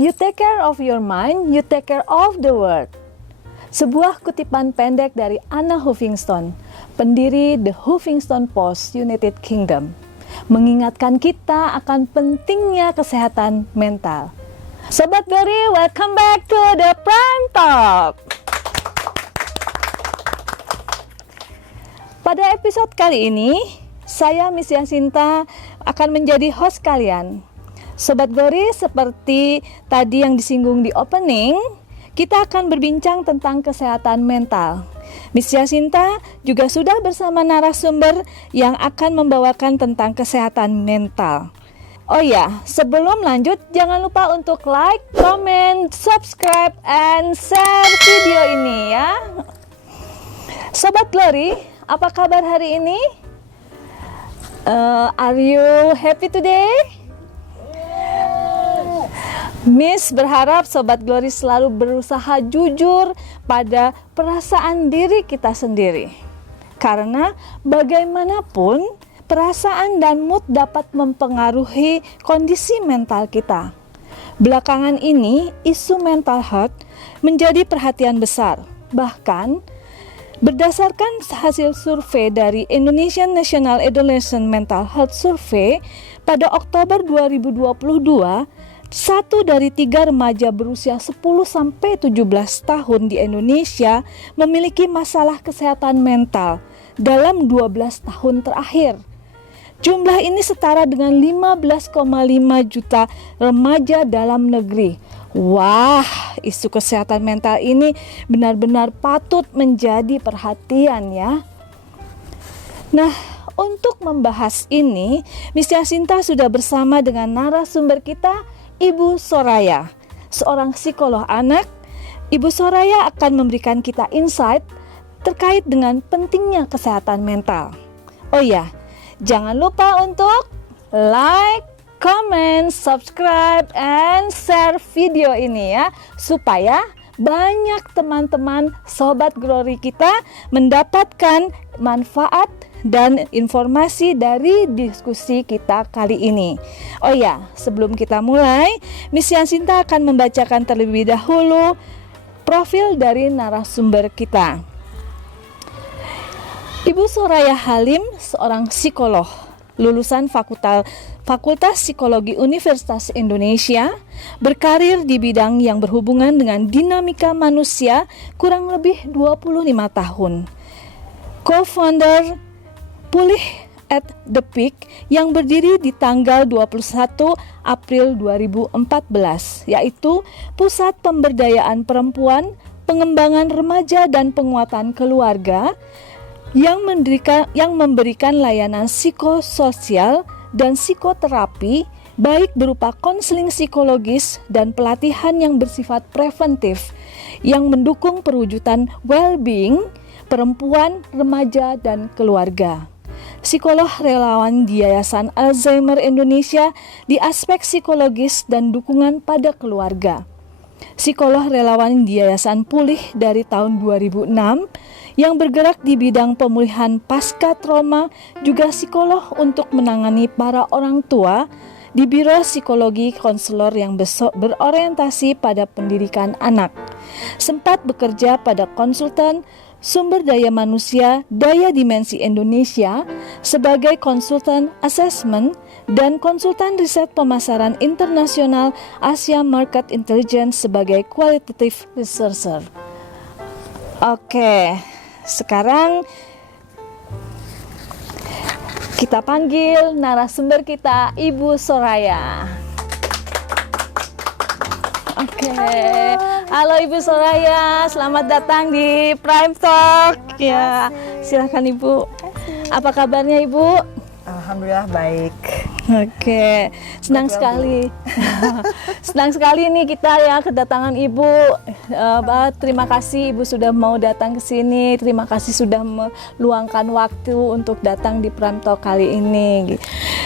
you take care of your mind, you take care of the world. Sebuah kutipan pendek dari Anna Huffington, pendiri The Huffington Post United Kingdom, mengingatkan kita akan pentingnya kesehatan mental. Sobat Glory, welcome back to the Prime Talk. Pada episode kali ini, saya Miss Yasinta akan menjadi host kalian. Sobat Glory, seperti tadi yang disinggung di opening, kita akan berbincang tentang kesehatan mental. Miss Yasinta juga sudah bersama narasumber yang akan membawakan tentang kesehatan mental. Oh ya, sebelum lanjut, jangan lupa untuk like, comment, subscribe, and share video ini ya. Sobat Glory, apa kabar hari ini? Are you happy today? Miss berharap Sobat Glory selalu berusaha jujur pada perasaan diri kita sendiri. Karena bagaimanapun perasaan dan mood dapat mempengaruhi kondisi mental kita. Belakangan ini isu mental health menjadi perhatian besar. Bahkan berdasarkan hasil survei dari Indonesian National Adolescent Mental Health Survey pada Oktober 2022, 1 dari 3 remaja berusia 10-17 tahun di Indonesia memiliki masalah kesehatan mental dalam 12 tahun terakhir. Jumlah ini setara dengan 15,5 juta remaja dalam negeri. Wah, isu kesehatan mental ini benar-benar patut menjadi perhatian ya. Nah, untuk membahas ini, Miss Yasinta sudah bersama dengan narasumber kita, Ibu Soraya, seorang psikolog anak. Ibu Soraya akan memberikan kita insight terkait dengan pentingnya kesehatan mental. Oh ya, jangan lupa untuk like, comment, subscribe, and share video ini ya, supaya banyak teman-teman Sobat Glory kita mendapatkan manfaat dan informasi dari diskusi kita kali ini. Oh ya, sebelum kita mulai, Miss Yasinta akan membacakan terlebih dahulu profil dari narasumber kita. Ibu Soraya Halim, seorang psikolog, lulusan Fakultas Psikologi Universitas Indonesia, berkarir di bidang yang berhubungan dengan dinamika manusia kurang lebih 25 tahun. Co-founder Pulih at the Peak yang berdiri di tanggal 21 April 2014, yaitu Pusat Pemberdayaan Perempuan, Pengembangan Remaja dan Penguatan Keluarga yang memberikan layanan psikososial dan psikoterapi baik berupa konseling psikologis dan pelatihan yang bersifat preventif yang mendukung perwujudan well-being perempuan, remaja, dan keluarga. Psikolog relawan di Yayasan Alzheimer Indonesia di aspek psikologis dan dukungan pada keluarga. Psikolog relawan di Yayasan Pulih dari tahun 2006 yang bergerak di bidang pemulihan pasca trauma, juga psikolog untuk menangani para orang tua di Biro Psikologi Konselor yang berorientasi pada pendidikan anak. Sempat bekerja pada konsultan Sumber Daya Manusia Daya Dimensi Indonesia sebagai konsultan asesmen dan konsultan riset pemasaran internasional Asia Market Intelligence sebagai qualitative researcher. Oke, sekarang kita panggil narasumber kita, Ibu Soraya. Oke, halo Ibu Soraya, selamat datang di Prime Talk. Ya, silakan Ibu. Apa kabarnya Ibu? Alhamdulillah baik. Oke, senang sekali. Senang sekali nih kita ya kedatangan Ibu. Terima kasih Ibu sudah mau datang ke sini. Terima kasih sudah meluangkan waktu untuk datang di Prime Talk kali ini.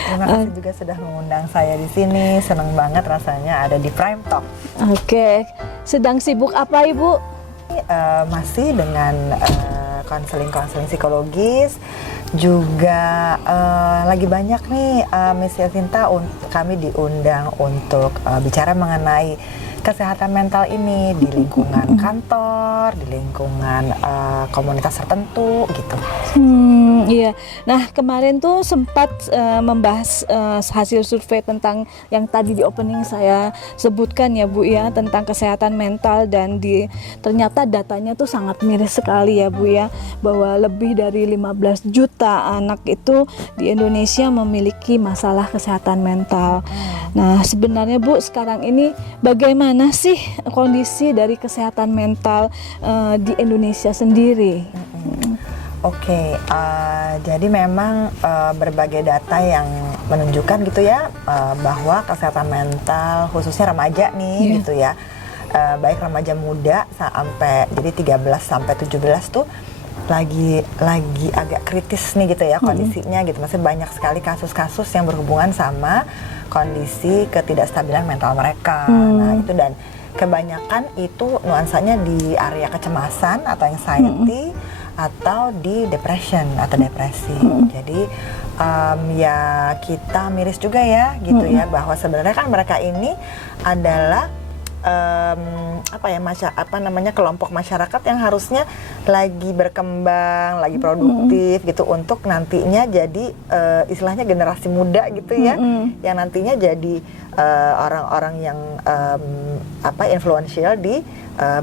Terima kasih juga sudah mengundang saya di sini. Senang banget rasanya ada di Prime Talk. Oke, sedang sibuk apa Ibu? Masih dengan konseling psikologis. Juga lagi banyak nih Miss Yasinta, kami diundang untuk bicara mengenai kesehatan mental ini di lingkungan kantor, di lingkungan komunitas tertentu gitu. Iya. Nah, kemarin tuh sempat membahas hasil survei tentang yang tadi di opening saya sebutkan ya Bu ya, tentang kesehatan mental, dan ternyata datanya tuh sangat miris sekali ya Bu ya, bahwa lebih dari 15 juta anak itu di Indonesia memiliki masalah kesehatan mental. Nah, sebenarnya Bu, sekarang ini bagaimana sih kondisi dari kesehatan mental di Indonesia sendiri? Oke, jadi memang berbagai data yang menunjukkan gitu ya, bahwa kesehatan mental khususnya remaja nih gitu ya, baik remaja muda sampai jadi 13 sampai 17 tuh lagi agak kritis nih gitu ya kondisinya gitu. Maksudnya banyak sekali kasus-kasus yang berhubungan sama kondisi ketidakstabilan mental mereka. Nah itu, dan kebanyakan itu nuansanya di area kecemasan atau anxiety, atau di depression atau depresi. Jadi ya kita miris juga ya gitu ya, bahwa sebenarnya kan mereka ini adalah kelompok masyarakat yang harusnya lagi berkembang, lagi produktif gitu, untuk nantinya jadi istilahnya generasi muda gitu ya, yang nantinya jadi orang-orang yang influential di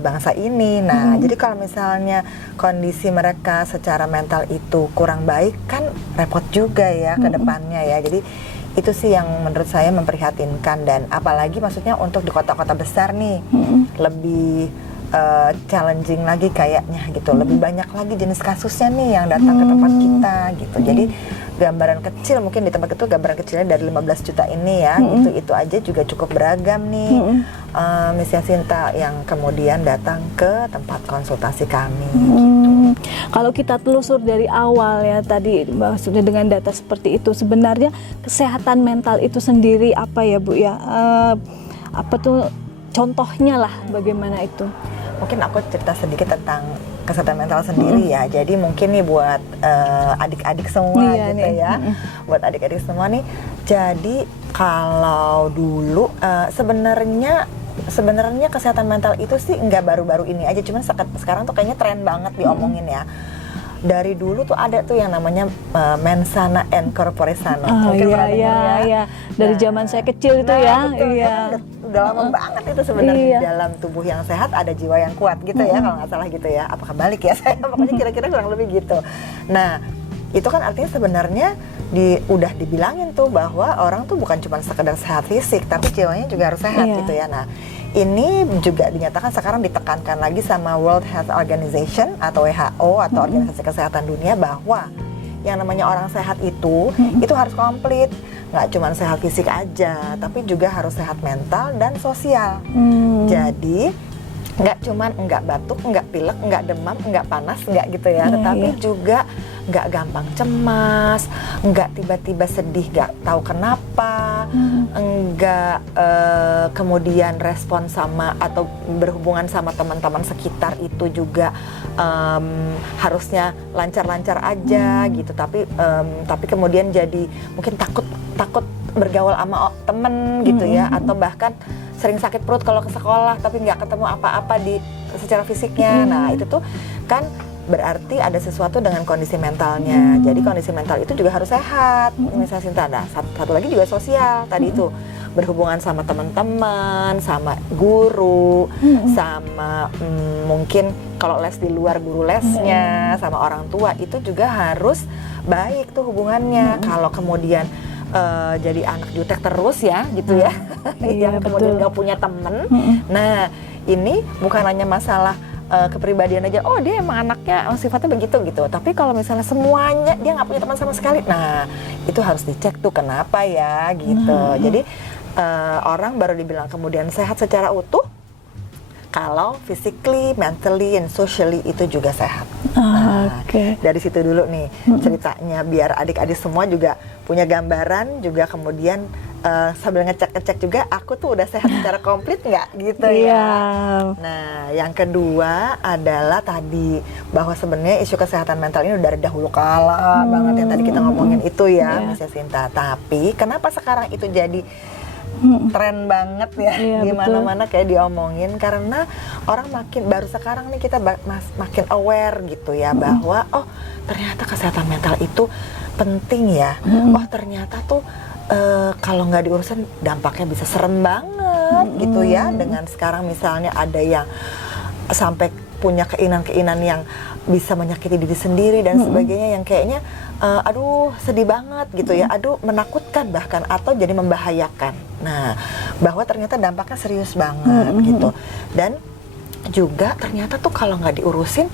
bangsa ini. Nah, jadi kalau misalnya kondisi mereka secara mental itu kurang baik, kan repot juga ya ke depannya ya. Jadi itu sih yang menurut saya memprihatinkan, dan apalagi maksudnya untuk di kota-kota besar nih lebih challenging lagi kayaknya gitu. Lebih banyak lagi jenis kasusnya nih yang datang ke tempat kita gitu. Jadi gambaran kecil mungkin di tempat itu, gambaran kecilnya dari 15 juta ini ya, itu aja juga cukup beragam nih. Miss Yasinta, yang kemudian datang ke tempat konsultasi kami gitu. Kalau kita telusur dari awal ya tadi, maksudnya dengan data seperti itu, sebenarnya kesehatan mental itu sendiri apa ya Bu ya? Apa tuh contohnya lah, bagaimana itu? Mungkin aku cerita sedikit tentang kesehatan mental sendiri ya. Jadi mungkin nih buat adik-adik semua gitu ya. Buat adik-adik semua nih. Jadi kalau dulu sebenarnya kesehatan mental itu sih nggak baru-baru ini aja, cuman sekarang tuh kayaknya tren banget diomongin ya. Dari dulu tuh ada tuh yang namanya mensana and corpore sano. Mungkin iya. Dari zaman saya kecil itu ya. Betul, iya. Udah lama banget itu sebenarnya. Dalam tubuh yang sehat ada jiwa yang kuat gitu ya, kalau nggak salah gitu ya. Apakah balik ya saya? Pokoknya kira-kira kurang lebih gitu. Nah, itu kan artinya sebenarnya udah dibilangin tuh bahwa orang tuh bukan cuma sekedar sehat fisik, tapi jiwanya juga harus sehat gitu ya. Nah, ini juga dinyatakan sekarang ditekankan lagi sama World Health Organization atau WHO atau Organisasi Kesehatan Dunia, bahwa yang namanya orang sehat itu harus komplit. Nggak cuma sehat fisik aja, tapi juga harus sehat mental dan sosial. Jadi nggak cuman nggak batuk, nggak pilek, nggak demam, nggak panas, nggak gitu ya, tetapi juga nggak gampang cemas, nggak tiba-tiba sedih, nggak tahu kenapa, nggak kemudian respon sama atau berhubungan sama teman-teman sekitar itu juga harusnya lancar-lancar aja gitu, tapi kemudian jadi mungkin takut bergaul sama temen gitu ya, atau bahkan sering sakit perut kalau ke sekolah tapi nggak ketemu apa-apa secara fisiknya. Nah itu tuh kan berarti ada sesuatu dengan kondisi mentalnya. Jadi kondisi mental itu juga harus sehat. Misalnya Sinta, nah, satu lagi juga sosial tadi itu, berhubungan sama teman-teman, sama guru, sama mungkin kalau les di luar guru lesnya, sama orang tua, itu juga harus baik tuh hubungannya. Kalau kemudian jadi anak jutek terus ya gitu ya, yang kemudian nggak punya temen. Nah ini bukan hanya masalah kepribadian aja, oh dia emang anaknya sifatnya begitu gitu, tapi kalau misalnya semuanya dia nggak punya teman sama sekali, nah itu harus dicek tuh kenapa ya gitu. Jadi orang baru dibilang kemudian sehat secara utuh kalau physically, mentally, and socially itu juga sehat. Dari situ dulu nih ceritanya, biar adik-adik semua juga punya gambaran, juga kemudian sambil ngecek-ngecek juga aku tuh udah sehat secara komplit nggak gitu ya. Nah yang kedua adalah tadi bahwa sebenarnya isu kesehatan mental ini udah dari dahulu kala banget yang tadi kita ngomongin itu ya, Miss Yasinta. Tapi kenapa sekarang itu jadi tren banget ya, Iya, di betul. mana-mana kayak diomongin, karena orang makin baru sekarang nih kita makin aware gitu ya, bahwa oh ternyata kesehatan mental itu penting ya. Oh ternyata tuh kalau nggak diurusin dampaknya bisa serem banget gitu ya. Dengan sekarang misalnya ada yang sampai punya keinginan-keinginan yang bisa menyakiti diri sendiri dan sebagainya, yang kayaknya aduh sedih banget gitu ya, aduh menakutkan bahkan, atau jadi membahayakan. Nah, bahwa ternyata dampaknya serius banget gitu. Dan juga ternyata tuh kalau nggak diurusin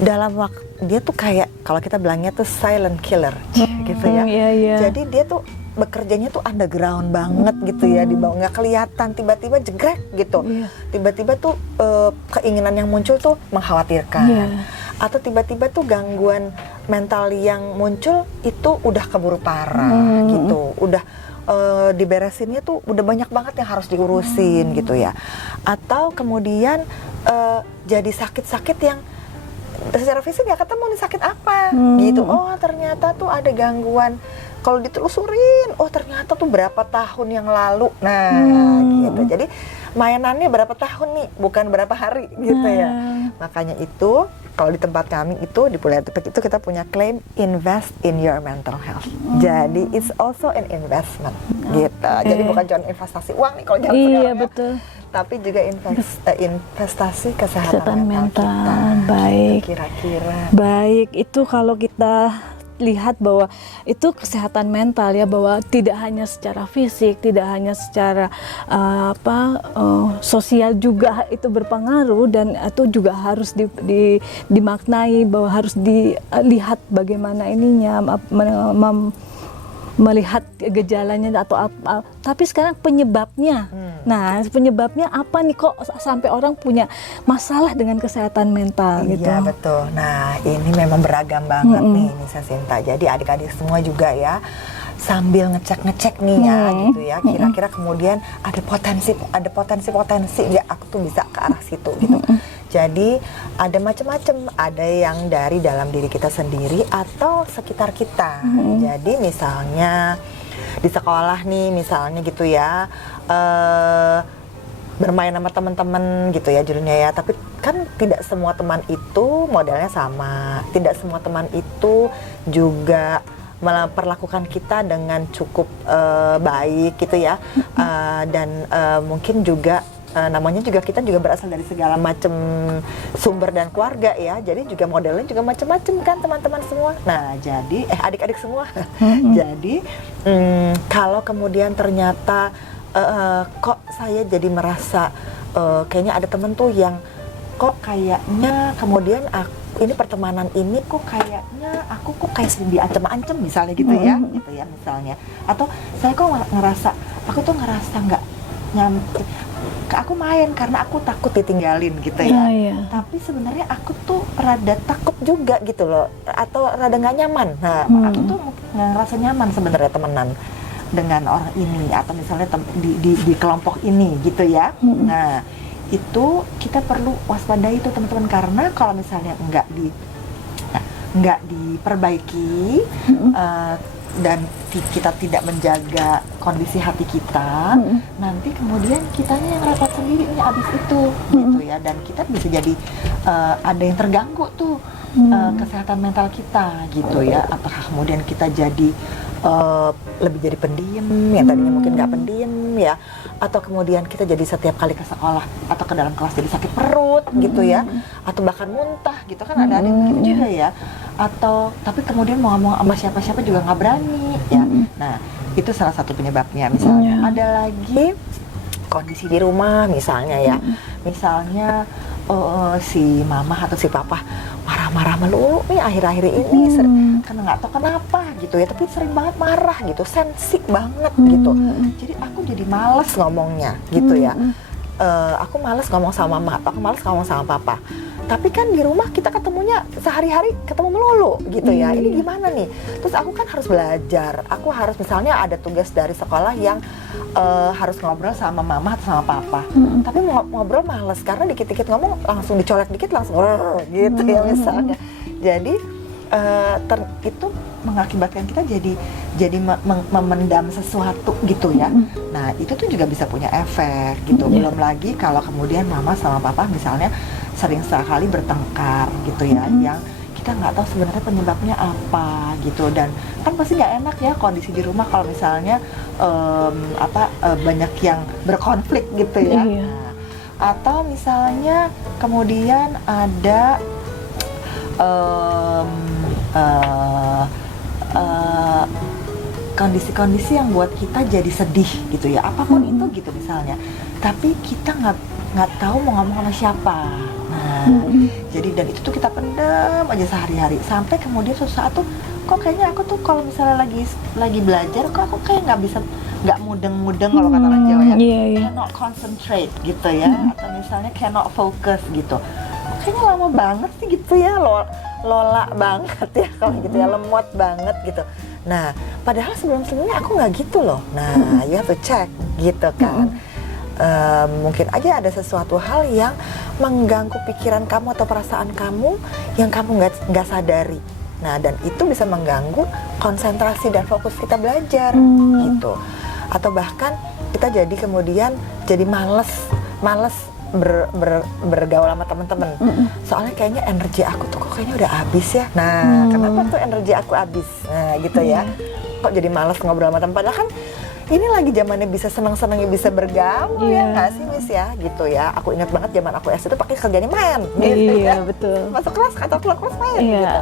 dalam waktu, dia tuh kayak kalau kita bilangnya tuh silent killer gitu ya. Jadi dia tuh bekerjanya tuh underground banget gitu ya, di bawah nggak kelihatan, tiba-tiba jegrek gitu. Tiba-tiba tuh keinginan yang muncul tuh mengkhawatirkan. Atau tiba-tiba tuh gangguan mental yang muncul itu udah keburu parah gitu. Udah diberesinnya tuh udah banyak banget yang harus diurusin gitu ya. Atau kemudian jadi sakit-sakit yang secara fisik nggak ketemu nih sakit apa gitu. Oh ternyata tuh ada gangguan, kalau ditelusurin oh ternyata tuh berapa tahun yang lalu. Nah gitu, jadi mainannya berapa tahun nih, bukan berapa hari gitu ya. Makanya itu kalau di tempat kami itu di Pulau Tepik itu kita punya claim invest in your mental health. Jadi it's also an investment gitu. Jadi bukan cuma investasi uang nih kalau zaman sekarang betul. tapi juga investasi kesehatan mental kita. Baik. Gitu kira-kira. Baik, itu kalau kita lihat bahwa itu kesehatan mental ya, bahwa tidak hanya secara fisik, tidak hanya secara sosial juga itu berpengaruh, dan itu juga harus dimaknai bahwa harus dilihat bagaimana ininya melihat gejalanya atau apa. Tapi sekarang penyebabnya. Nah, penyebabnya apa nih kok sampai orang punya masalah dengan kesehatan mental gitu. Iya, betul. Nah, ini memang beragam banget nih Nisa Sinta. Jadi adik-adik semua juga ya sambil ngecek nih ya gitu ya. Kira-kira kemudian ada potensi nggak aku tuh bisa ke arah situ gitu. Jadi ada macam-macam, ada yang dari dalam diri kita sendiri atau sekitar kita. Jadi misalnya di sekolah nih misalnya gitu ya, bermain sama teman-teman gitu ya judulnya ya. Tapi kan tidak semua teman itu modelnya sama, tidak semua teman itu juga memperlakukan kita dengan cukup baik gitu ya. Dan mungkin juga namanya juga kita juga berasal dari segala macam sumber dan keluarga ya, jadi juga modelnya juga macam-macam kan teman-teman semua. Nah jadi adik-adik semua jadi kalau kemudian ternyata kok saya jadi merasa kayaknya ada temen tuh yang kok kayaknya kemudian ini pertemanan ini kok kayaknya aku kok kayak sering diancam-ancam misalnya gitu ya, gitu ya misalnya. Atau saya kok ngerasa aku tuh ngerasa nggak aku main karena aku takut ditinggalin gitu ya. Tapi sebenarnya aku tuh rada takut juga gitu loh, atau rada nggak nyaman. Nah, aku tuh nggak ngerasa nyaman sebenarnya temenan dengan orang ini, atau misalnya di kelompok ini gitu ya. Nah, itu kita perlu waspadai itu teman-teman, karena kalau misalnya nggak diperbaiki dan kita tidak menjaga kondisi hati kita, nanti kemudian kitanya yang repot sendiri nih abis itu gitu ya, dan kita bisa jadi ada yang terganggu tuh kesehatan mental kita gitu ya. Apakah kemudian kita jadi lebih jadi pendiam yang tadinya mungkin nggak pendiam ya, atau kemudian kita jadi setiap kali ke sekolah atau ke dalam kelas jadi sakit perut gitu ya, atau bahkan muntah gitu kan, ada yang gitu juga ya. Atau tapi kemudian mau ngomong sama siapa-siapa juga nggak berani ya. Nah itu salah satu penyebabnya. Misalnya ada lagi kondisi di rumah misalnya ya, misalnya si mama atau si papa marah-marah melulu nih akhir-akhir ini, karena nggak tahu kenapa gitu ya, tapi sering banget marah gitu, sensi banget gitu. Jadi aku jadi males ngomongnya gitu ya. Aku males ngomong sama mama, aku males ngomong sama papa. Tapi kan di rumah kita ketemunya sehari-hari ketemu melulu gitu ya. Ini gimana nih? Terus aku kan harus belajar. Aku harus misalnya ada tugas dari sekolah yang harus ngobrol sama mama atau sama papa. Tapi ngobrol males karena dikit-dikit ngomong langsung dicolek dikit langsung gitu ya misalnya. Jadi itu mengakibatkan kita jadi memendam sesuatu gitu ya. Nah itu tuh juga bisa punya efek gitu. Belum lagi kalau kemudian mama sama papa misalnya sering sekali bertengkar gitu ya, yang kita nggak tahu sebenarnya penyebabnya apa gitu. Dan kan pasti nggak enak ya kondisi di rumah kalau misalnya banyak yang berkonflik gitu ya. Nah, atau misalnya kemudian ada kondisi-kondisi yang buat kita jadi sedih gitu ya, apapun itu gitu misalnya, tapi kita nggak tahu mau ngomong sama siapa. Nah jadi dan itu tuh kita pendam aja sehari-hari sampai kemudian suatu saat tuh kok kayaknya aku tuh kalau misalnya lagi belajar kok aku kayak nggak mudeng-mudeng kalau kata orang Jawa ya, cannot concentrate gitu ya, atau misalnya cannot focus gitu. Kayaknya lama banget sih gitu ya, lola banget ya kalau gitu ya, lemot banget gitu. Nah, padahal sebelumnya aku nggak gitu loh. Nah, you have to check gitu kan. Mungkin aja ada sesuatu hal yang mengganggu pikiran kamu atau perasaan kamu yang kamu nggak sadari. Nah, dan itu bisa mengganggu konsentrasi dan fokus kita belajar gitu. Atau bahkan kita jadi kemudian jadi males bergaul sama teman-teman. Soalnya kayaknya energi aku tuh kok kayaknya udah habis ya. Nah, kenapa tuh energi aku habis? Nah, gitu ya. Kok jadi malas ngobrol sama teman, padahal kan ini lagi zamannya bisa senang-senangnya bisa bergaul ya nggak sih Miss ya gitu ya. Aku ingat banget zaman aku SD itu pakai kerjanya main gitu ya. Betul. Masuk kelas atau keluar kelas main gitu.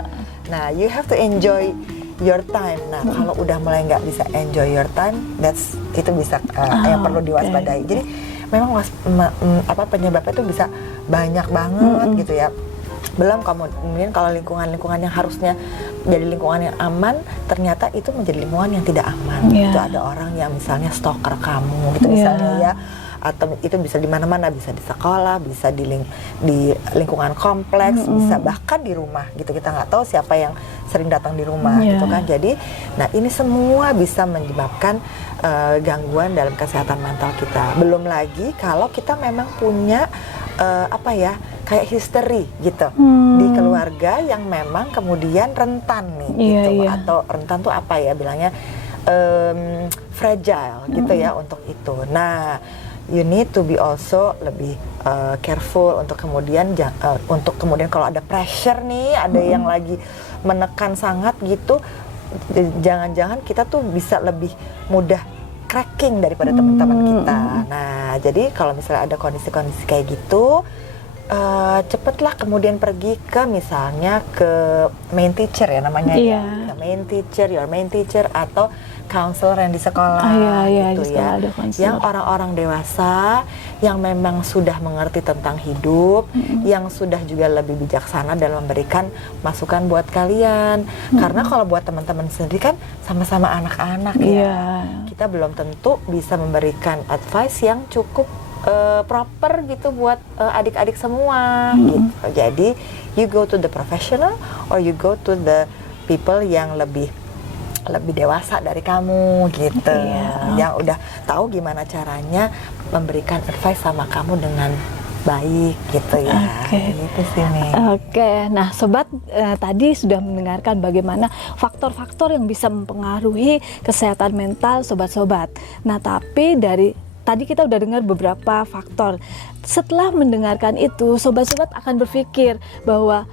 Nah, you have to enjoy your time. Nah, kalau udah mulai nggak bisa enjoy your time, itu bisa yang perlu diwaspadai. Jadi memang penyebabnya itu bisa banyak banget gitu ya. Belum kemudian kalau lingkungan yang harusnya jadi lingkungan yang aman, ternyata itu menjadi lingkungan yang tidak aman. Itu ada orang yang misalnya stalker kamu gitu misalnya ya, atau itu bisa di mana-mana, bisa di sekolah, bisa di lingkungan kompleks, bisa bahkan di rumah gitu. Kita nggak tahu siapa yang sering datang di rumah gitu kan. Jadi, nah ini semua bisa menyebabkan gangguan dalam kesehatan mental kita. Belum lagi kalau kita memang punya kayak history gitu di keluarga yang memang kemudian rentan nih gitu. Atau rentan tuh apa ya bilangnya, fragile gitu ya untuk itu. Nah, you need to be also lebih careful untuk kemudian kalau ada pressure nih, ada yang lagi menekan sangat gitu, jangan-jangan kita tuh bisa lebih mudah cracking daripada teman-teman kita. Nah, jadi kalau misalnya ada kondisi-kondisi kayak gitu, cepatlah kemudian pergi ke misalnya ke main teacher ya namanya ya, your main teacher atau counselor yang di sekolah gitu ya, yang orang-orang dewasa yang memang sudah mengerti tentang hidup, yang sudah juga lebih bijaksana dalam memberikan masukan buat kalian. Karena kalau buat teman-teman sendiri kan sama-sama anak-anak ya, kita belum tentu bisa memberikan advice yang cukup proper gitu buat adik-adik semua gitu. Jadi you go to the professional or you go to the people yang lebih dewasa dari kamu gitu, yang udah tahu gimana caranya memberikan advice sama kamu dengan baik gitu ya. Gitu sih nih. Nah sobat, tadi sudah mendengarkan bagaimana faktor-faktor yang bisa mempengaruhi kesehatan mental sobat-sobat. Nah tapi tadi kita udah dengar beberapa faktor. Setelah mendengarkan itu, sobat-sobat akan berpikir bahwa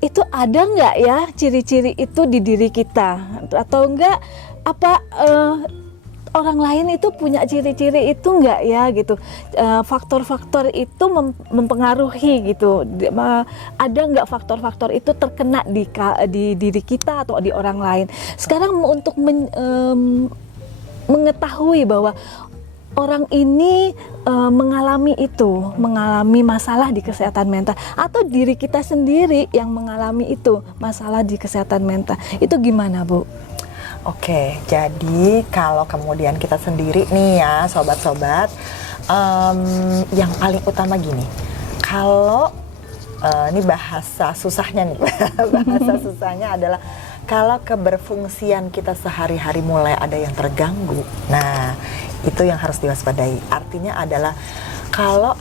itu ada nggak ya ciri-ciri itu di diri kita, atau enggak orang lain itu punya ciri-ciri itu nggak ya gitu. Faktor-faktor itu mempengaruhi gitu. Ada nggak faktor-faktor itu terkena di diri kita atau di orang lain. Sekarang untuk mengetahui bahwa orang ini mengalami masalah di kesehatan mental, atau diri kita sendiri yang mengalami itu masalah di kesehatan mental, itu gimana Bu? Oke, jadi kalau kemudian kita sendiri nih ya sobat-sobat, yang paling utama gini, kalau ini bahasa susahnya nih, bahasa susahnya adalah kalau keberfungsian kita sehari-hari mulai ada yang terganggu, nah itu yang harus diwaspadai. Artinya adalah kalau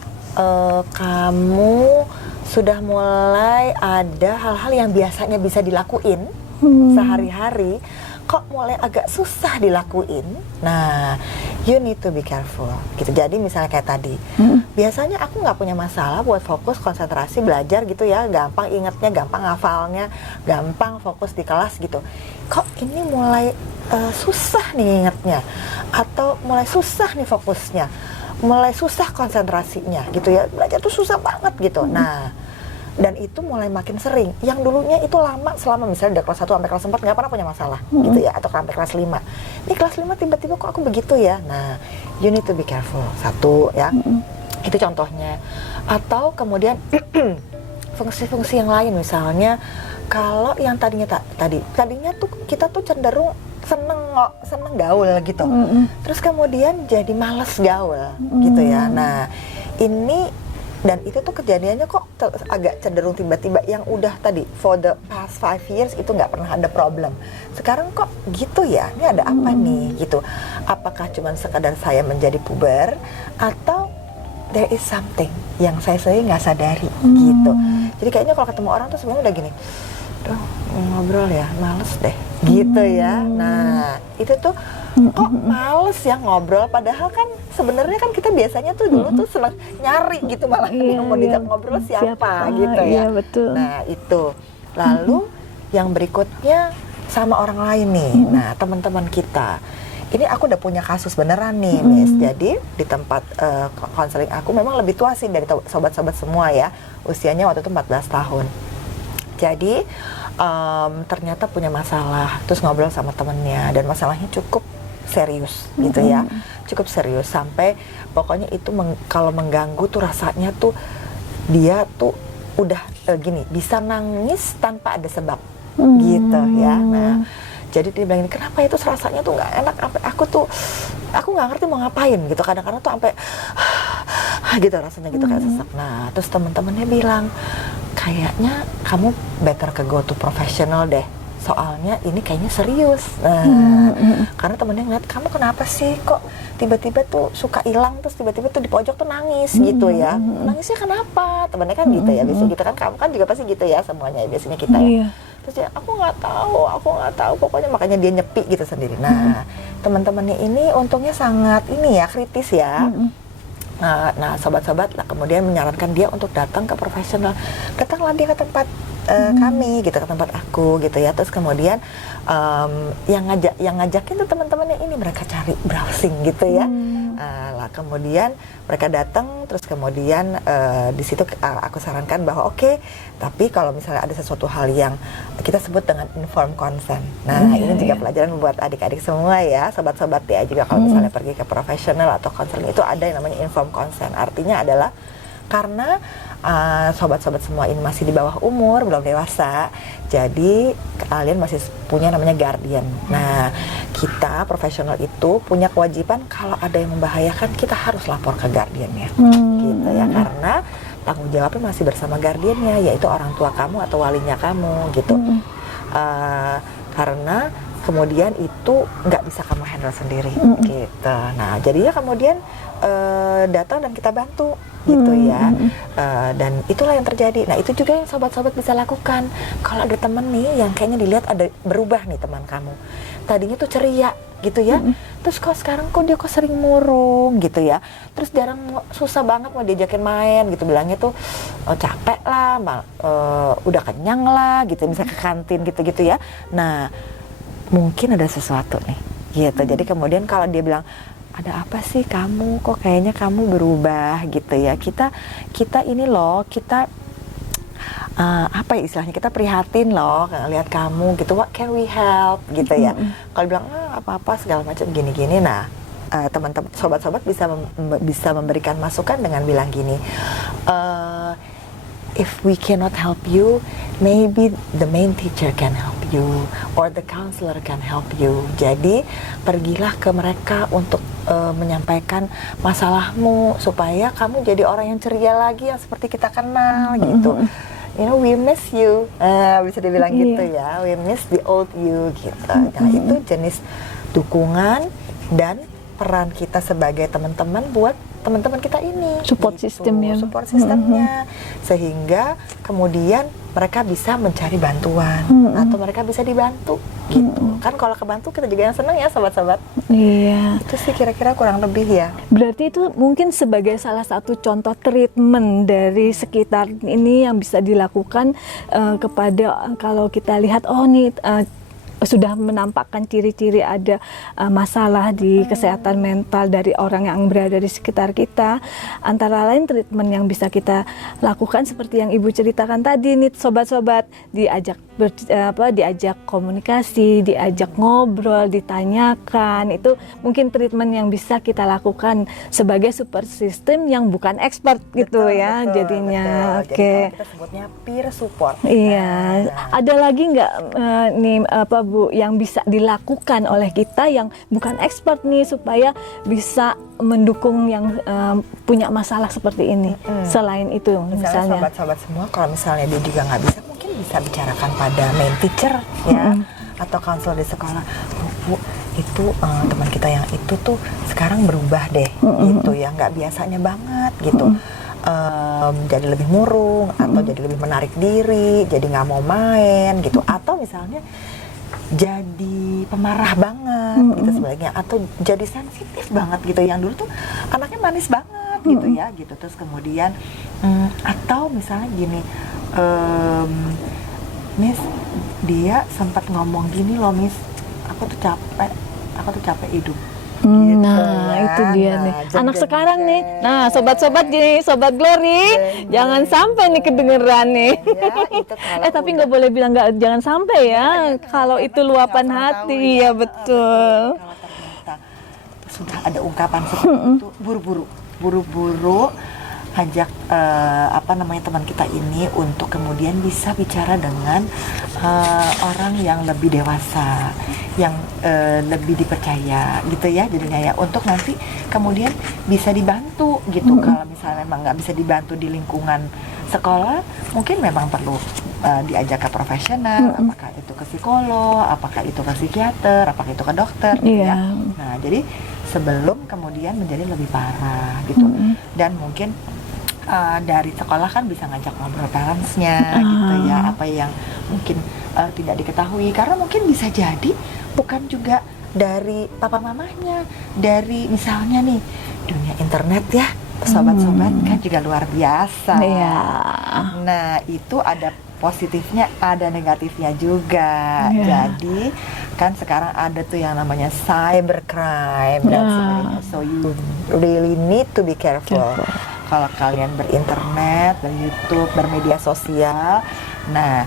kamu sudah mulai ada hal-hal yang biasanya bisa dilakuin sehari-hari, kok mulai agak susah dilakuin. Nah, you need to be careful gitu. Jadi misalnya kayak tadi, biasanya aku nggak punya masalah buat fokus konsentrasi belajar gitu ya, gampang ingetnya, gampang hafalnya, gampang fokus di kelas gitu. Kok ini mulai susah nih ingetnya, atau mulai susah nih fokusnya, mulai susah konsentrasinya gitu ya, belajar tuh susah banget gitu. Nah, dan itu mulai makin sering. Yang dulunya itu lama, selama misalnya dari kelas 1 sampai kelas 4 nggak pernah punya masalah gitu ya, atau sampai kelas 5. Ini kelas 5 tiba-tiba kok aku begitu ya. Nah, you need to be careful. Satu ya, itu contohnya. Atau kemudian fungsi-fungsi yang lain, misalnya kalau yang tadinya tuh kita tuh cenderung seneng gaul gitu, terus kemudian jadi males gaul gitu ya. Nah, ini dan itu tuh kejadiannya kok agak cenderung tiba-tiba, yang udah tadi for the past 5 years itu nggak pernah ada problem, sekarang kok gitu ya, ini ada apa nih gitu. Apakah cuma sekadar saya menjadi puber, atau there is something yang saya sendiri nggak sadari gitu. Jadi kayaknya kalau ketemu orang tuh sebenarnya udah gini, duh, ngobrol ya males deh gitu ya. Nah, itu tuh kok males ya ngobrol, padahal kan sebenarnya kan kita biasanya tuh dulu tuh senang nyari gitu, malah yang mau diajak ngobrol siapa gitu ya. Betul. Nah, itu. Lalu yang berikutnya sama orang lain nih. Nah, teman-teman kita. Ini aku udah punya kasus beneran nih, Miss. Jadi di tempat konseling aku memang lebih tua sih dari sobat-sobat semua ya. Usianya waktu itu 14 tahun. Jadi ternyata punya masalah, terus ngobrol sama temennya, dan masalahnya cukup serius gitu ya, cukup serius, sampai pokoknya itu kalau mengganggu tuh rasanya tuh dia tuh udah gini, bisa nangis tanpa ada sebab gitu ya. Nah, jadi dia bilang, kenapa itu rasanya tuh nggak enak, sampai aku nggak ngerti mau ngapain gitu, kadang-kadang tuh sampai gitu rasanya gitu, kayak sesak. Nah, terus teman-temannya bilang, kayaknya kamu better ke go to professional deh, soalnya ini kayaknya serius. Nah, karena temennya ngeliat, kamu kenapa sih kok tiba-tiba tuh suka hilang, terus tiba-tiba tuh di pojok tuh nangis gitu ya. Nangisnya kenapa? Temennya kan gitu ya, biasanya gitu kan, kamu kan juga pasti gitu ya semuanya, biasanya kita ya. Terus dia, aku nggak tahu, pokoknya makanya dia nyepi gitu sendiri. Nah, teman-temannya ini untungnya sangat ini ya, kritis ya. Nah, sobat-sobat lah kemudian menyarankan dia untuk datang ke profesional. Datanglah dia ke tempat kami gitu, ke tempat aku gitu ya. Terus kemudian yang ngajakin tuh teman-temannya ini, mereka cari browsing gitu ya. Lah kemudian mereka datang, terus kemudian di situ aku sarankan bahwa oke, tapi kalau misalnya ada sesuatu hal yang kita sebut dengan informed consent. Nah, ini juga pelajaran buat adik-adik semua ya, sobat-sobat ya, juga kalau misalnya pergi ke profesional atau konseling itu ada yang namanya informed consent. Artinya adalah karena sobat-sobat semua ini masih di bawah umur, belum dewasa, jadi kalian masih punya namanya guardian. Nah, kita profesional itu punya kewajiban kalau ada yang membahayakan, kita harus lapor ke guardiannya, gitu ya, karena tanggung jawabnya masih bersama guardiannya, yaitu orang tua kamu atau walinya kamu, gitu. Karena kemudian itu nggak bisa kamu handle sendiri, gitu. Nah, jadinya kemudian datang dan kita bantu, gitu ya. Dan itulah yang terjadi. Nah, itu juga yang sobat-sobat bisa lakukan. Kalau ada temen nih yang kayaknya dilihat ada berubah nih teman kamu, tadinya tuh ceria gitu ya, terus kok sekarang kok dia sering murung gitu ya, terus susah banget mau diajakin main gitu, bilangnya tuh capek lah, udah kenyang lah gitu, bisa ke kantin gitu-gitu ya. Nah, mungkin ada sesuatu nih gitu. Jadi kemudian kalau dia bilang, ada apa sih kamu, kok kayaknya kamu berubah gitu ya, kita ini loh, kita apa ya istilahnya, kita prihatin loh lihat kamu gitu, what can we help gitu ya. Kalau bilang apa-apa segala macam gini-gini, nah teman-teman sobat-sobat bisa memberikan masukan dengan bilang gini, if we cannot help you, maybe the main teacher can help you or the counselor can help you. Jadi pergilah ke mereka untuk menyampaikan masalahmu supaya kamu jadi orang yang ceria lagi, yang seperti kita kenal gitu. You know, we miss you, bisa dibilang gitu ya, we miss the old you gitu. Nah, itu jenis dukungan dan peran kita sebagai teman-teman buat teman-teman kita ini, support gitu. sistemnya. Support sistemnya, sehingga kemudian mereka bisa mencari bantuan atau mereka bisa dibantu gitu. Kan kalau kebantu kita juga yang senang ya sobat-sobat. Iya. Itu sih kira-kira kurang lebih ya. Berarti itu mungkin sebagai salah satu contoh treatment dari sekitar ini yang bisa dilakukan kepada, kalau kita lihat oh nih sudah menampakkan ciri-ciri ada masalah di kesehatan mental dari orang yang berada di sekitar kita. Antara lain treatment yang bisa kita lakukan seperti yang Ibu ceritakan tadi nih sobat-sobat, diajak diajak komunikasi, diajak ngobrol, ditanyakan. Itu mungkin treatment yang bisa kita lakukan sebagai support system yang bukan expert gitu ya jadinya. Betul. Oke. Jadi kita sebutnya peer support. Iya. Ada lagi nggak nih Bu yang bisa dilakukan oleh kita yang bukan expert nih supaya bisa mendukung yang punya masalah seperti ini? Selain itu misalnya sobat-sobat semua, kalau misalnya dia juga nggak bisa, mungkin bisa bicarakan pada main teacher ya, atau konselor di sekolah. Bu, itu teman kita yang itu tuh sekarang berubah deh, gitu ya, nggak biasanya banget gitu. Jadi lebih murung atau jadi lebih menarik diri, jadi nggak mau main gitu, atau misalnya jadi pemarah banget gitu sebaliknya, atau jadi sensitif banget gitu, yang dulu tuh anaknya manis banget gitu ya gitu. Terus kemudian atau misalnya gini, Miss, dia sempat ngomong gini loh Miss, aku tuh capek hidup. Gitu, nah ya. itu dia nih anak sekarang nih. Nah sobat-sobat gini, Sobat Glory, jangan sampai nih kedengeran nih Ya, tapi nggak boleh bilang jangan sampai ya, kalau itu luapan hati ya betul. Kalau ternyata sudah ada ungkapan seperti itu, buru-buru ajak teman kita ini untuk kemudian bisa bicara dengan orang yang lebih dewasa, yang lebih dipercaya gitu ya jadinya ya, untuk nanti kemudian bisa dibantu gitu. Kalau misalnya memang nggak bisa dibantu di lingkungan sekolah, mungkin memang perlu diajak ke profesional, apakah itu ke psikolog, apakah itu ke psikiater, apakah itu ke dokter gitu ya. Nah jadi sebelum kemudian menjadi lebih parah gitu. Dan mungkin dari sekolah kan bisa ngajak ngobrol parentsnya gitu ya, apa yang mungkin tidak diketahui, karena mungkin bisa jadi bukan juga dari papa mamanya, dari misalnya nih dunia internet ya sobat-sobat kan juga luar biasa. Nah itu ada positifnya, ada negatifnya juga. Jadi kan sekarang ada tuh yang namanya cybercrime dan sebagainya. So you really need to be careful. Kalau kalian berinternet, ber-YouTube, bermedia sosial, nah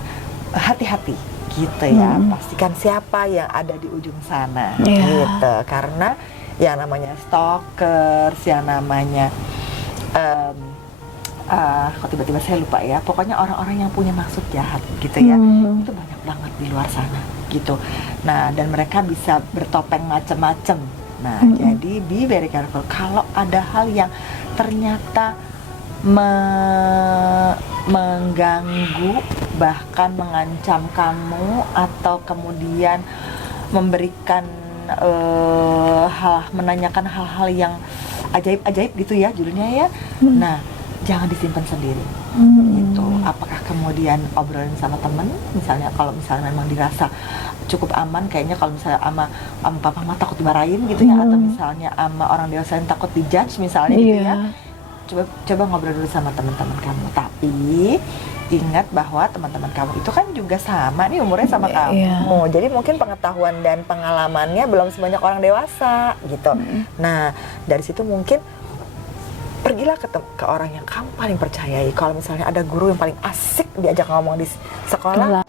hati-hati gitu ya. Pastikan siapa yang ada di ujung sana gitu. Karena yang namanya stalkers, yang namanya kok tiba-tiba saya lupa ya, pokoknya orang-orang yang punya maksud jahat gitu ya, itu banyak banget di luar sana gitu. Nah dan mereka bisa bertopeng macem-macem. Nah jadi be very careful kalau ada hal yang ternyata mengganggu, bahkan mengancam kamu, atau kemudian memberikan menanyakan hal-hal yang ajaib-ajaib gitu ya judulnya ya. Nah jangan disimpan sendiri gitu. Apakah kemudian obrolin sama temen, misalnya kalau misalnya memang dirasa cukup aman, kayaknya kalau misalnya sama papa mama takut dimarahin gitu ya, atau misalnya sama orang dewasa yang takut dijudge misalnya gitu ya, coba ngobrol dulu sama teman-teman kamu. Tapi ingat bahwa teman-teman kamu itu kan juga sama nih umurnya sama kamu. Jadi mungkin pengetahuan dan pengalamannya belum sebanyak orang dewasa gitu. Nah dari situ mungkin pergilah ke orang yang kamu paling percayai. Kalau misalnya ada guru yang paling asik diajak ngomong di sekolah,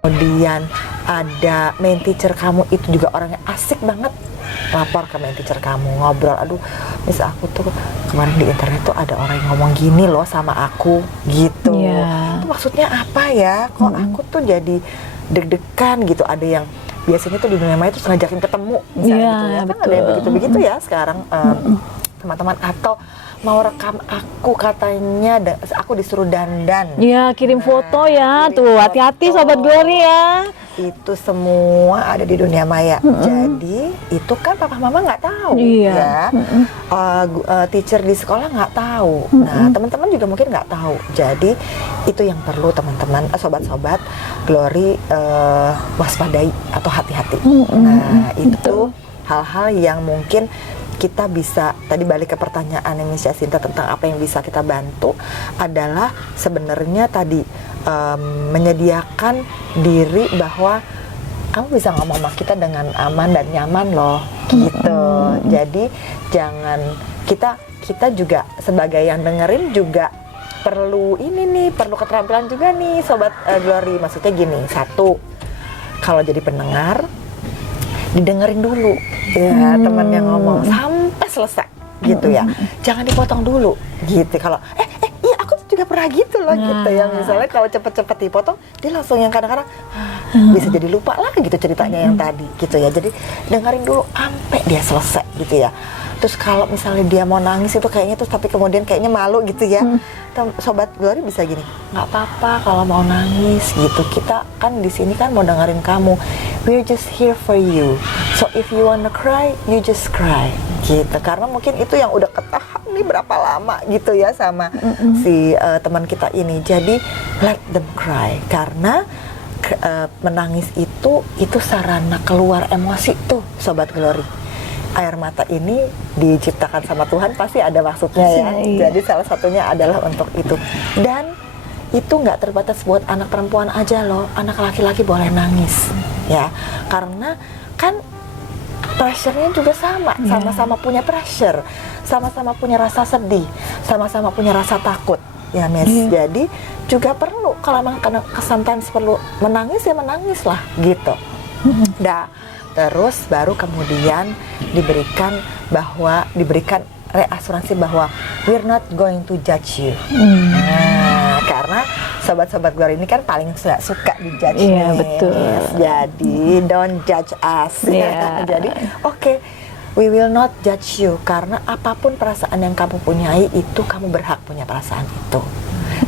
kemudian ada main teacher kamu itu juga orangnya asik banget, lapor ke main teacher kamu, ngobrol, aduh Miss aku tuh kemarin di internet tuh ada orang yang ngomong gini loh sama aku gitu. Itu maksudnya apa ya, kok aku tuh jadi deg-degan gitu. Ada yang biasanya tuh di dunia maya tuh ngajakin ketemu misalnya gitu ya, kan ada yang begitu-begitu ya sekarang teman-teman. Atau mau rekam aku, katanya aku disuruh dandan. Kirim foto ya, tuh hati-hati Sobat Glory ya. itu semua ada di dunia maya. Jadi itu kan papa mama nggak tahu ya. Teacher di sekolah nggak tahu. Nah, teman-teman juga mungkin nggak tahu. Jadi itu yang perlu teman-teman, sobat-sobat Glory waspadai atau hati-hati. Nah, itu hal-hal yang mungkin kita bisa, tadi balik ke pertanyaan yang Miss Jacinta tentang apa yang bisa kita bantu, adalah sebenarnya tadi menyediakan diri bahwa kamu bisa ngomong sama kita dengan aman dan nyaman loh, gitu. Jadi jangan, kita juga sebagai yang dengerin juga perlu ini nih, perlu keterampilan juga nih Sobat Glory. Maksudnya gini, satu, kalau jadi pendengar didengerin dulu ya teman yang ngomong sampai selesai gitu ya, jangan dipotong dulu gitu. Kalau iya aku juga pernah gitu loh gitu ya, misalnya kalau cepet-cepet dipotong dia langsung yang kadang-kadang bisa jadi lupa lagi gitu ceritanya yang tadi gitu ya. Jadi dengerin dulu sampai dia selesai gitu ya. Terus kalau misalnya dia mau nangis itu kayaknya terus tapi kemudian kayaknya malu gitu ya, Sobat Glory bisa gini, nggak apa-apa kalau mau nangis gitu, kita kan di sini kan mau dengerin kamu, we're just here for you, so if you wanna cry you just cry gitu. Karena mungkin itu yang udah ketahan nih berapa lama gitu ya sama si teman kita ini. Jadi let them cry, karena menangis itu sarana keluar emosi tuh Sobat Glory. Air mata ini diciptakan sama Tuhan pasti ada maksudnya ya. Jadi salah satunya adalah untuk itu. Dan itu nggak terbatas buat anak perempuan aja loh, anak laki-laki boleh nangis ya. Karena kan pressure-nya juga sama-sama punya pressure, sama-sama punya rasa sedih, sama-sama punya rasa takut ya Miss. Jadi juga perlu, kalau memang sometimes perlu menangis ya menangis lah gitu. Terus baru kemudian diberikan reasuransi bahwa we're not going to judge you. Nah, karena sobat-sobat Glory ini kan paling suka di-judge nih. Betul. Jadi don't judge us. Jadi oke, we will not judge you, karena apapun perasaan yang kamu punyai itu kamu berhak punya perasaan itu.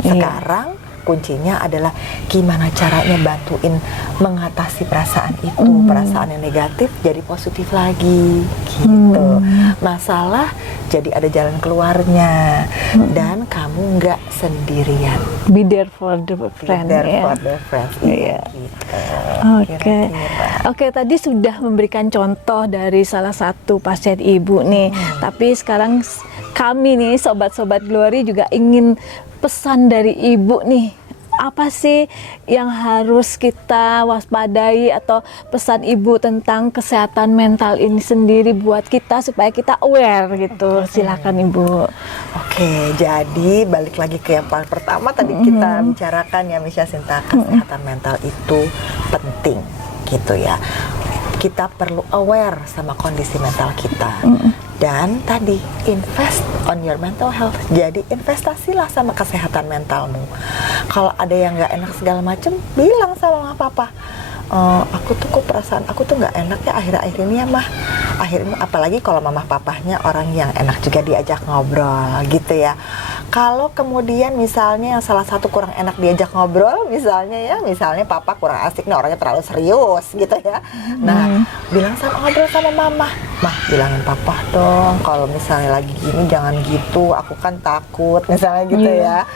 Sekarang kuncinya adalah gimana caranya bantuin mengatasi perasaan itu, perasaan yang negatif jadi positif lagi gitu. Masalah jadi ada jalan keluarnya dan kamu nggak sendirian. Be there for the friend. Oke, tadi sudah memberikan contoh dari salah satu pasien ibu nih. Tapi sekarang kami nih sobat-sobat Glory juga ingin pesan dari ibu nih, apa sih yang harus kita waspadai atau pesan ibu tentang kesehatan mental ini sendiri buat kita supaya kita aware gitu. Silakan ibu. Oke, jadi balik lagi ke yang paling pertama tadi kita bicarakan ya Miss Jacinta, kesehatan mental itu penting gitu ya. Kita perlu aware sama kondisi mental kita. Dan tadi invest on your mental health. Jadi investasilah sama kesehatan mentalmu. Kalau ada yang nggak enak segala macem, bilang sama mama papa, aku tuh kok perasaan aku tuh nggak enak ya akhir-akhir ini ya mah. Akhirnya apalagi kalau mama papahnya orang yang enak juga diajak ngobrol gitu ya. Kalau kemudian misalnya yang salah satu kurang enak diajak ngobrol, misalnya papa kurang asik nih, orangnya terlalu serius gitu ya. Nah, bilang ngobrol sama mama, mah bilangin papa dong kalau misalnya lagi gini jangan gitu, aku kan takut misalnya gitu ya.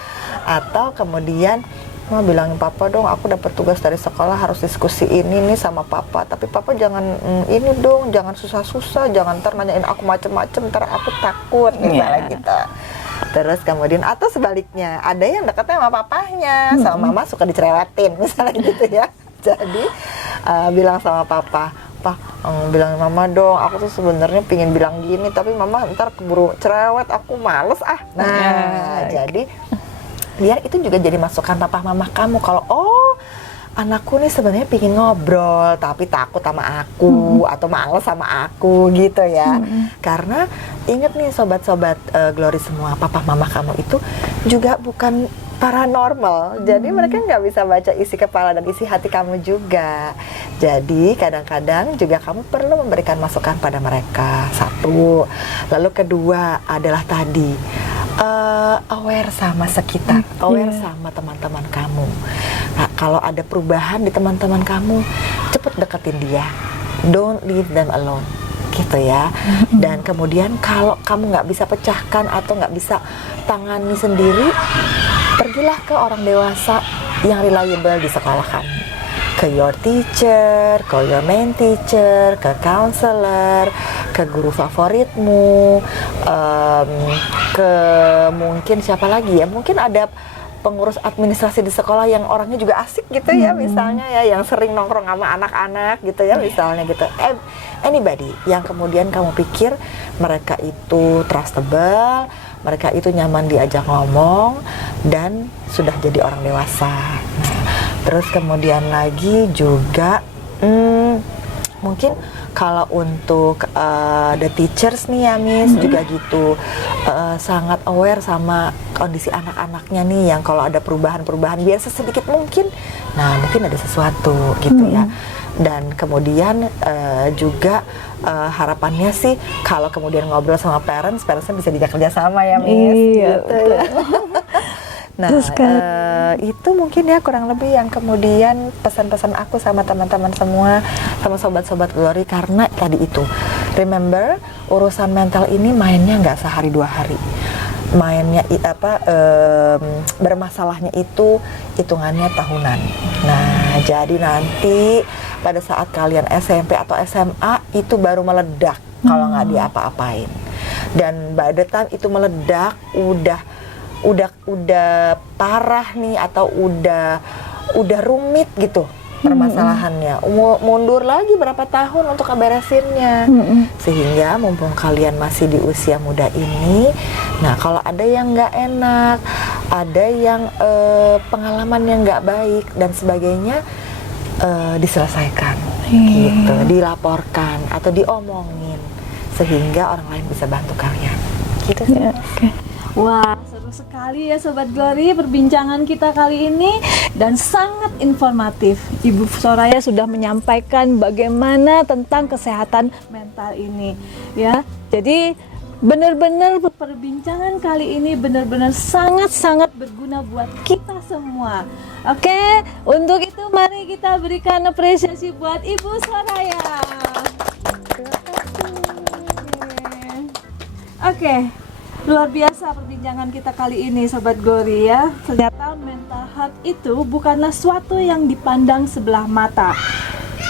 Atau kemudian mah bilangin papa dong, aku dapat tugas dari sekolah harus diskusi ini nih sama papa, tapi papa jangan ini dong, jangan susah-susah, jangan ntar nanyain aku macem-macem, ntar aku takut misalnya gitu. Terus kemudian atau sebaliknya, ada yang dekatnya sama papahnya, sama mama suka dicerewetin misalnya gitu ya. Jadi bilang sama papa, bilangin mama dong, aku tuh sebenarnya pingin bilang gini, tapi mama ntar keburu cerewet, aku males ah. Nah, jadi biar itu juga jadi masukan papa mama kamu kalau anakku nih sebenarnya pingin ngobrol tapi takut sama aku atau males sama aku gitu ya. Karena inget nih sobat-sobat Glory semua, papa mama kamu itu juga bukan paranormal. Jadi mereka nggak bisa baca isi kepala dan isi hati kamu juga. Jadi kadang-kadang juga kamu perlu memberikan masukan pada mereka. Satu. Lalu kedua adalah tadi aware sama sekitar, aware sama teman-teman kamu. Nah, kalau ada perubahan di teman-teman kamu, cepet deketin dia, don't leave them alone, gitu ya. Dan kemudian kalau kamu nggak bisa pecahkan atau nggak bisa tangani sendiri, pergilah ke orang dewasa yang reliable di sekolah kamu, ke your teacher, ke your main teacher, ke counselor, ke guru favoritmu, ke mungkin siapa lagi ya, mungkin ada pengurus administrasi di sekolah yang orangnya juga asik gitu ya, misalnya ya, yang sering nongkrong sama anak-anak gitu ya, misalnya gitu. Anybody yang kemudian kamu pikir mereka itu trustable, mereka itu nyaman diajak ngomong dan sudah jadi orang dewasa. Nah, terus kemudian lagi juga mungkin kalau untuk the teachers nih ya Miss, juga gitu, sangat aware sama kondisi anak-anaknya nih, yang kalau ada perubahan-perubahan biar sedikit mungkin, nah mungkin ada sesuatu gitu ya. Dan kemudian juga harapannya sih kalau kemudian ngobrol sama parents-nya bisa diajak kerja sama ya Miss, gitu ya. Nah, itu mungkin ya kurang lebih yang kemudian pesan-pesan aku sama teman-teman semua, sama sobat-sobat Glory, karena tadi itu, remember, urusan mental ini mainnya nggak sehari dua hari, mainnya bermasalahnya itu hitungannya tahunan. Nah, jadi nanti pada saat kalian SMP atau SMA itu baru meledak kalau nggak diapa-apain. Dan by the time itu meledak udah parah nih, atau udah rumit gitu permasalahannya, mundur lagi berapa tahun untuk ngeberesinnya. Sehingga mumpung kalian masih di usia muda ini, nah kalau ada yang nggak enak, ada yang pengalaman yang nggak baik dan sebagainya, diselesaikan gitu, dilaporkan atau diomongin sehingga orang lain bisa bantu kalian gitu sih. Wah, seru sekali ya Sobat Glory perbincangan kita kali ini, dan sangat informatif. Ibu Soraya sudah menyampaikan bagaimana tentang kesehatan mental ini ya. Jadi benar-benar perbincangan kali ini benar-benar sangat-sangat berguna buat kita semua. Oke, untuk itu mari kita berikan apresiasi buat Ibu Soraya. Oke. Luar biasa perbincangan kita kali ini Sobat Glory ya. Ternyata mental health itu bukanlah suatu yang dipandang sebelah mata.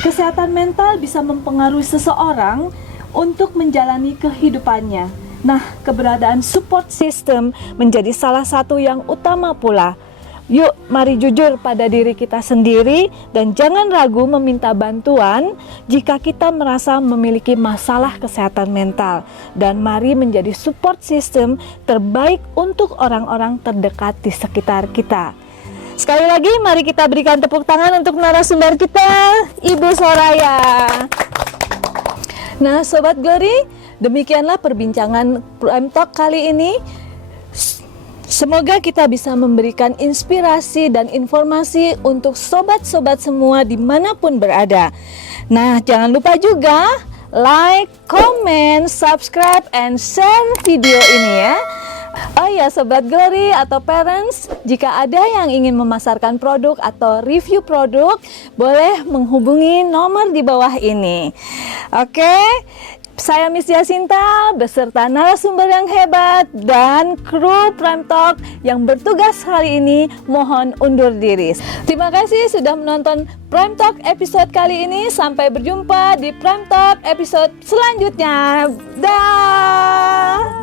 Kesehatan mental bisa mempengaruhi seseorang untuk menjalani kehidupannya. Nah, keberadaan support system menjadi salah satu yang utama pula. Yuk, mari jujur pada diri kita sendiri dan jangan ragu meminta bantuan jika kita merasa memiliki masalah kesehatan mental. Dan mari menjadi support system terbaik untuk orang-orang terdekat di sekitar kita. Sekali lagi, mari kita berikan tepuk tangan untuk narasumber kita, Ibu Soraya. Nah, Sobat Glory, demikianlah perbincangan Prime Talk kali ini. Semoga kita bisa memberikan inspirasi dan informasi untuk sobat-sobat semua dimanapun berada. Nah, jangan lupa juga like, comment, subscribe, and share video ini ya. Oh ya Sobat Glory atau parents, jika ada yang ingin memasarkan produk atau review produk, boleh menghubungi nomor di bawah ini. Oke. Saya Miss Jacinta beserta narasumber yang hebat dan kru Prime Talk yang bertugas hari ini mohon undur diri. Terima kasih sudah menonton Prime Talk episode kali ini. Sampai berjumpa di Prime Talk episode selanjutnya. Dah.